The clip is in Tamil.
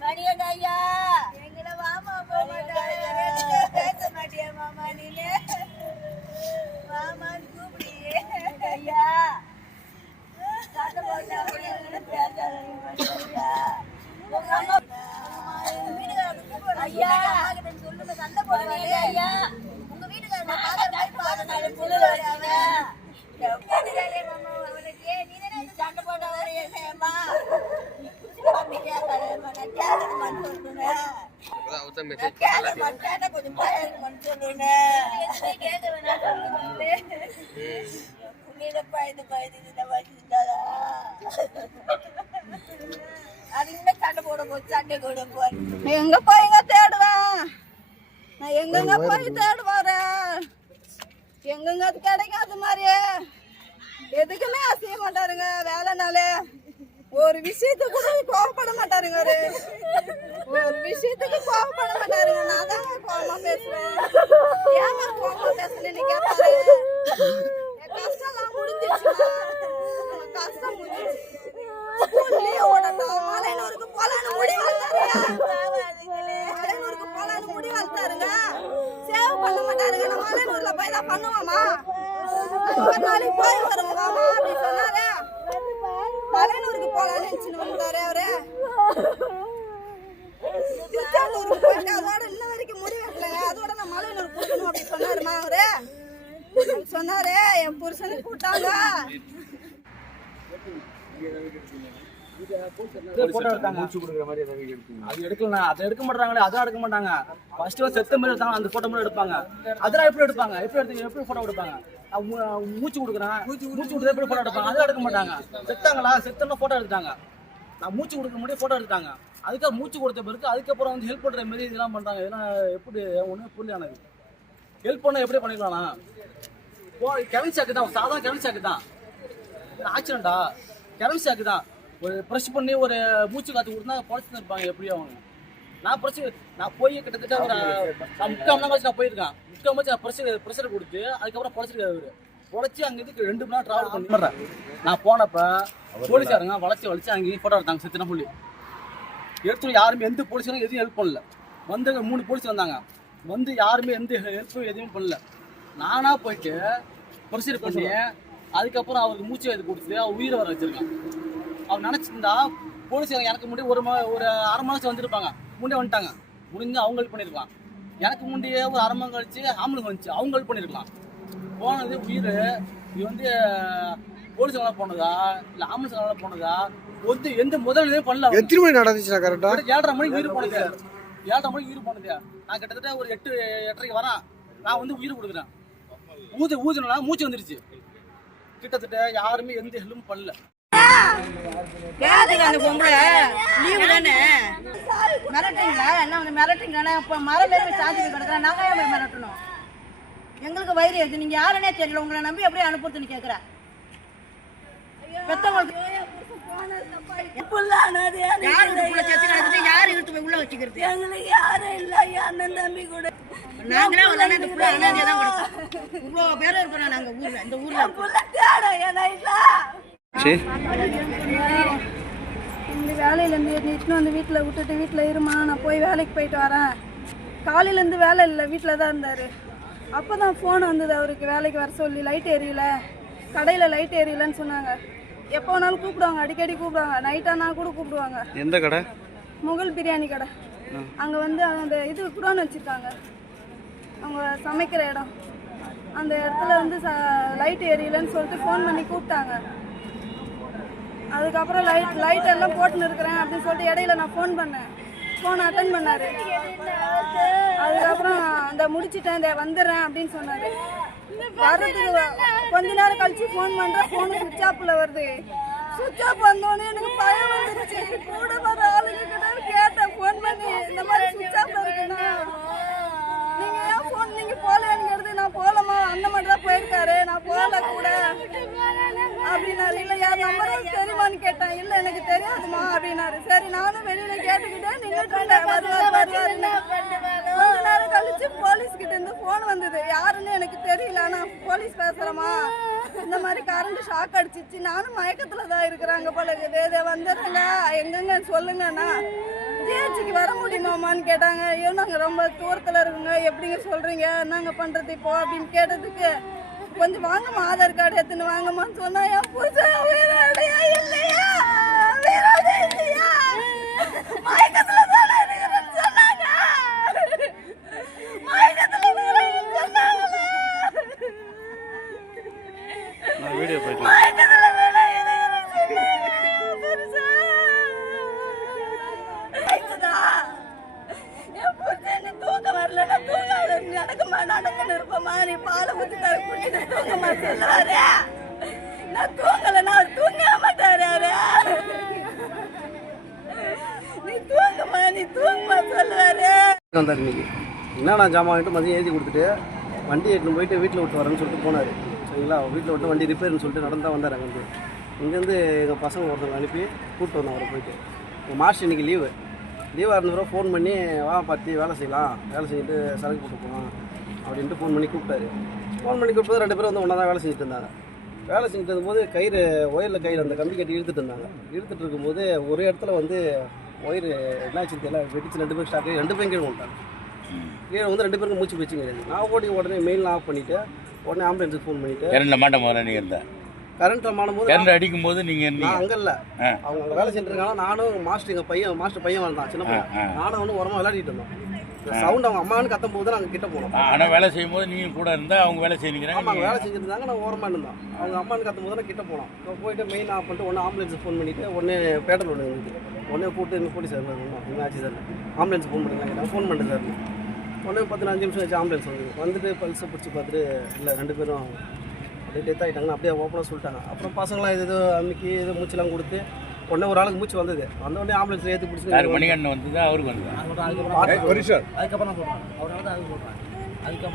மணிகண்ட ஐயா? எங்களை வாமா போக மாட்டாங்க. பேச மாட்டியா மாமா நீனு? மாமான்னு கூப்பிடியே ஐயா? சண்டை போட்டு ஐயா. சொல்லுங்க சண்டை போடுவாங்க ஐயா? உங்க வீட்டுக்காரங்க பாக்குற மாதிரி பாக்குற கொஞ்சம் பயந்து பயந்து இந்த வச்சுட்டாரா எங்க போய் தேடுவேன்? நான் எங்கெங்க போய் தேடுவாரு எங்கெங்க அது கிடைக்காது மாதிரியே. எதுக்குமே அசைய மாட்டாருங்க. வேலைனாலே ஒரு விஷயத்துக்கு கூட கோவப்பட மாட்டாருங்க ஒரு விஷயத்துக்கு கோவப்பட மாட்டாருங்க. நான் தாங்க கோவமா பேசுவேன். ஏமா கோவமா பேசுறேன்னு கேட்டாரு என் கஷ்டம்லாம் முடிஞ்சிச்சுங்க கஷ்டம் முடிஞ்சிருச்சு. ஸ்கூல் லீவ் மாலை மலையனூருக்கு போலான்னு முடிவு மலையனூருக்கு போலான்னு முடிவு வளர்த்தாருங்க சேவ் பண்ண மாட்டாருங்க போய் தான் பண்ணுவாமா? ஒரு நாளைக்கு போய் வருங்க வாமா அப்படி சொன்னாரு மலையனூருக்கு போலான்னு நினைச்சுன்னு வந்தாரு அவரு. திருச்சானூருக்கு போயிட்டு அதோட இன்ன வரைக்கும் முடிவு எடுக்கலங்க அதோட நான் மலையனூர் கூட்டணும் அப்படின்னு சொன்னாருமா அவரு. அப்படி சொன்னாரு. என் புருஷனை கூட்டாங்க அது எடுக்கலண்ணா. அதை எடுக்க மாட்டாங்களே அதான் எடுக்க மாட்டாங்க. ஃபர்ஸ்ட் செத்த மாதிரி எடுத்தாங்க அந்த போட்டோ மட்டும் எடுப்பாங்க. அதெல்லாம் எப்படி எடுப்பாங்க? எப்படி எடுத்து எப்படி போட்டோ எடுப்பாங்க மூச்சு கொடுக்குறேன். மூச்சு கொடுத்து எப்படி போட்டோ எடுப்பாங்க? அதெல்லாம் எடுக்க மாட்டாங்க. செத்தாங்களா? செத்தனா போட்டோ எடுத்தாங்க நான் மூச்சு கொடுக்க முடியும் போட்டோ எடுத்தாங்க அதுக்காக மூச்சு கொடுத்த பிறகு அதுக்கப்புறம் வந்து ஹெல்ப் பண்ற மாதிரி இதெல்லாம் பண்றாங்க. இதெல்லாம் எப்படி ஒன்றும் புரியல எனக்கு. ஹெல்ப் பண்ண எப்படி பண்ணிக்கலாம் கெவின் சாக்கு தான் சாதாரண கெவின் சாக்கு தான் ஆக்சிடென்டா கெவின் சாக்கு தான் ஒரு ப்ரெஷ் பண்ணி ஒரு மூச்சு காத்து கொடுத்தா பொழைச்சு இருப்பாங்க எப்படியும் அவங்க. நான் ப்ரெஷ் நான் போய் கிட்டத்தட்ட ஒரு முக்கால் மணி நேரம் நான் போயிருக்கேன். முக்கால் மணி நான் ப்ரெஷர் ப்ரெஷர் கொடுத்து அதுக்கப்புறம் பொழைச்சிருக்காரு அவரு. பொழைச்சி அங்க இதுக்கு ரெண்டு மணி நேரம் ட்ராவல் பண்ணி பண்றேன் நான் போனப்ப போலீஸாருங்க வளைச்சி வளைச்சு அங்கேயும் ஃபோட்டோ எடுத்தாங்க சித்தன புள்ளி. எடுத்து யாருமே எந்த போலீஸரும் எதுவும் ஹெல்ப் பண்ணல. வந்தவங்க மூணு போலீஸ் வந்தாங்க. வந்து யாருமே எந்த ஹெல்ப்பும் எதுவும் பண்ணல. நானா போயிட்டு ப்ரொசீஜர் பண்ணி அதுக்கப்புறம் அவருக்கு மூச்சு இது கொடுத்து அவர் உயிரை வர வச்சிருக்கான். அவர் நினச்சிருந்தா போலீஸ் எனக்கு முன்னாடி ஒரு ஒரு அரை நேரம் வந்திருப்பாங்க. முன்னே வந்துட்டாங்க. முடிஞ்சு அவங்க ஹெல்ப் பண்ணியிருக்கலாம் எனக்கு முன்னாடியே ஒரு அரை மணி கழிச்சு ஆம்புலன்ஸ் வந்துச்சு. அவங்க ஹெல்ப் பண்ணியிருக்கலாம் போனது உயிர். இது வந்து போலீஸ் போனதா? இல்லை ஆம்புலன்ஸ் போனதா? வந்து எந்த முதல் பண்ணல அவங்க. எத்தனை மணி நடந்துச்சுண்ணா கரெக்டா கிட்ட ஏழரை மணிக்கு உயிர் போனது. ஏழரை மணிக்கு உயிர் போனது. நான் கிட்டத்தட்ட ஒரு எட்டு எட்டரைக்கு வரேன். நான் வந்து உயிர் கொடுக்குறேன். ஊது ஊதுனா மூச்சு வந்துருச்சு. கிட்டத்தட்ட யாருமே எந்த ஹெல்ப்பும் பண்ணல. கேட்டுங்க அந்த பொம்பளை லீவு தானே? மிரட்டுங்களா என்ன வந்து மிரட்டுங்களா இப்போ மரம் மேலே சாஞ்சி கிடக்குறேன். நாங்கள் ஏன் போய் மிரட்டணும்? எங்களுக்கு வயிறு எது நீங்கள் யாருன்னே தெரியல. உங்களை நம்பி எப்படி அனுப்புறதுன்னு கேட்குறேன் எங்களுக்கு யாரும் இல்ல. அண்ணன் தம்பி கூட. நாங்களே இந்த புள்ள அனாதையா தான் கிடக்கும். இவ்வளோ பேர் இருக்கிறோம் நாங்கள் ஊரில். இந்த ஊரில் என் நைட்ல சரி இந்த வேலையிலேருந்து இட்டுன்னு வந்து வீட்டில் விட்டுட்டு வீட்டில் இருமா நான் போய் வேலைக்கு போயிட்டு வரேன். காலையிலேருந்து வேலை இல்லை வீட்டில் தான் இருந்தார். அப்போ தான் ஃபோன் வந்தது அவருக்கு வேலைக்கு வர சொல்லி லைட் எரியல. கடையில் லைட் எரியலன்னு சொன்னாங்க. எப்போ வேணாலும் கூப்பிடுவாங்க அடிக்கடி கூப்பிடுவாங்க. நைட்டானா கூட கூப்பிடுவாங்க. எந்த கடை? முகல் பிரியாணி கடை. அங்கே வந்து அந்த இது குடோன் வச்சுருக்காங்க. அவங்க சமைக்கிற இடம். அந்த இடத்துல வந்து ச லைட் எரியலன்னு சொல்லிட்டு ஃபோன் பண்ணி கூப்பிட்டாங்க. அதுக்கப்புறம் லைட் லைட் எல்லாம் போட்டுன்னு இருக்கிறேன் அப்படின்னு சொல்லிட்டு இடையில நான் ஃபோன் பண்ணேன். ஃபோன் அட்டன் பண்ணாரு. அதுக்கப்புறம் அந்த முடிச்சிட்டேன் இந்த வந்துடுறேன் அப்படின்னு சொன்னாரு. வர்றதுக்கு கொஞ்ச நேரம் கழிச்சு ஃபோன் பண்ணுறேன் ஃபோனு சுவிட்ச் ஆஃப்ல வருது. சுவிட்ச் ஆஃப் வந்தோடனே எனக்கு பயம் வந்துருச்சு. கூட வர ஆளுங்க கிட்ட கேட்டேன் ஃபோன் பண்ணி இந்த மாதிரி சுவிட்ச் ஆஃப்ல இருக்குண்ணா நீங்க ஏன் ஃபோன் நீங்க போகலங்கிறது நான் போகலமா அண்ணன் மட்டும் தான் போயிருக்காரு நான் போகல கூட அப்படின்னாரு இல்ல யார் நம்பர் தெரியுமான்னு கேட்டேன் இல்ல தெரியாதுமா அப்படின்னாரு. சரி நானும் வெளியில கேட்டுக்கிட்டே நின்றுட்டு கொஞ்ச நேரம் கழிச்சு போலீஸ் கிட்ட இருந்து போன் வந்தது. யாருன்னு எனக்கு தெரியல. ஆனா போலீஸ் பேசுறமா இந்த மாதிரி கரண்ட் ஷாக் அடிச்சிச்சு. நானும் மயக்கத்துல தான் இருக்கிறாங்க போல இதை வந்துடுறேங்க. எங்கெங்க சொல்லுங்கண்ணா ஜிஹெச்சுக்கு வர முடியுமாமான்னு கேட்டாங்க. ஐயோ நாங்கள் ரொம்ப தூரத்தில் இருக்குங்க. எப்படிங்க சொல்கிறீங்க என்னங்க பண்ணுறது இப்போ அப்படின்னு கேட்டதுக்கு கொஞ்சம் வாங்கம்மா ஆதார் கார்டு எடுத்துன்னு வாங்கம்மான்னு சொன்னா என் புருஷன் வந்தார் இன்னைக்கு. என்னடா ஜாமான் வாங்கிட்டு மதியம் எழுதி கொடுத்துட்டு வண்டி எடுத்துன்னு போயிட்டு வீட்டில் விட்டு வரேன்னு சொல்லிட்டு போனார். சரிங்களா? வீட்டில் விட்டு வண்டி ரிப்பேர்னு சொல்லிட்டு நடந்தால் வந்தார் அங்கேருந்து. இங்கேருந்து எங்கள் பசங்க ஒருத்தவங்க அனுப்பி கூப்பிட்டு வந்தோம் அவரை போயிட்டு. உங்கள் மாஸ்டர் இன்னைக்கு லீவு லீவாக இருந்தவரை ஃபோன் பண்ணி வா பார்த்து வேலை செய்யலாம். வேலை செஞ்சுட்டு சரக்கு போட்டு போகலாம் அப்படின்ட்டு ஃபோன் பண்ணி கூப்பிட்டாரு. ஃபோன் பண்ணி கூப்பிட்டு ரெண்டு பேரும் வந்து ஒன்றா தான் வேலை செஞ்சுட்டு இருந்தாங்க. வேலை செஞ்சுட்டு இருக்கும்போது கயிறு ஒயரில் கயிறு அந்த கம்பி கட்டி இழுத்துட்டு இருந்தாங்க. இழுத்துட்டு இருக்கும்போது ஒரு இடத்துல வந்து ஒயர் என்னாச்சு தெரியல வெடிச்சு ரெண்டு பேரும் ஸ்டார்ட் ஆகி ரெண்டு பேரும் கீழே விட்டாங்க கீழே வந்து ரெண்டு பேருக்கும் மூச்சு போச்சு கிடையாது நான் ஓடி உடனே மெயில் ஆஃப் பண்ணிவிட்டு உடனே ஆம்புலன்ஸுக்கு ஃபோன் பண்ணிவிட்டு கரண்ட்ல மாட்ட முதல்ல நீங்க இருந்த? கரண்ட்டில் மாறும்போது கரண்ட் அடிக்கும் போது நீங்க நான் இருந்தீங்க அங்கே இல்லை. அவங்க வேலை செஞ்சுட்டு இருக்காங்க. நானும் மாஸ்டர் எங்கள் பையன் மாஸ்டர் பையன் வந்தான் சின்ன பையன். நானும் வந்து உரமா விளையாடிட்டு இருந்தோம். சவுண்ட் அவங்க அம்மான்னு கத்தும் போது நாங்கள் கிட்ட போனோம். ஆனா வேலை செய்யும் போது நீங்க கூட இருந்தா அவங்க வேலை ஆமாம் செய்யணுங்கிறாங்க வேலை செஞ்சுட்டு இருந்தாங்க நான் ஓரமாக இருந்தோம். அவங்க அம்மான்னு கத்தும் போது நான் கிட்ட போனோம். இப்போ போயிட்டு மெயின் ஆஃப் பண்ணிட்டு ஒன்று ஆம்புலன்ஸ் ஃபோன் பண்ணிட்டு ஒன்று பேட்டர் ஒன்று இருந்துச்சு. ஒன்றே கூப்பிட்டு போலீஸ் சார் என்ன ஆச்சு சார் ஆம்புலன்ஸ் ஃபோன் பண்ணிக்கலாம் நான் ஃபோன் பண்ணிட்டேன் சார் உடனே பத்து அஞ்சு நிமிஷம் வச்சு ஆம்புலன்ஸ் வந்து. வந்துட்டு பல்ஸை பிடிச்சி பார்த்துட்டு இல்லை ரெண்டு பேரும் அப்படியே டெத் ஆகிட்டாங்கன்னு அப்படியே ஓப்பனாக சொல்லிட்டாங்க. அப்புறம் பசங்களாம் இது அன்னைக்கு ஏதோ மூச்சுலாம் கொடுத்து உடனே ஒரு ஆளுக்கு மூச்சு வந்தது. வந்த உடனே ஆம்புலன்ஸ் ஏற்றி யார் பிடிச்சி மணிகண்டன் வந்ததா அவருக்கு வந்ததா? அதுக்கப்புறம் அதுக்கப்புறம் சொல்கிறேன் அவரால் தான் அது சொல்கிறேன் அதுக்கப்புறம்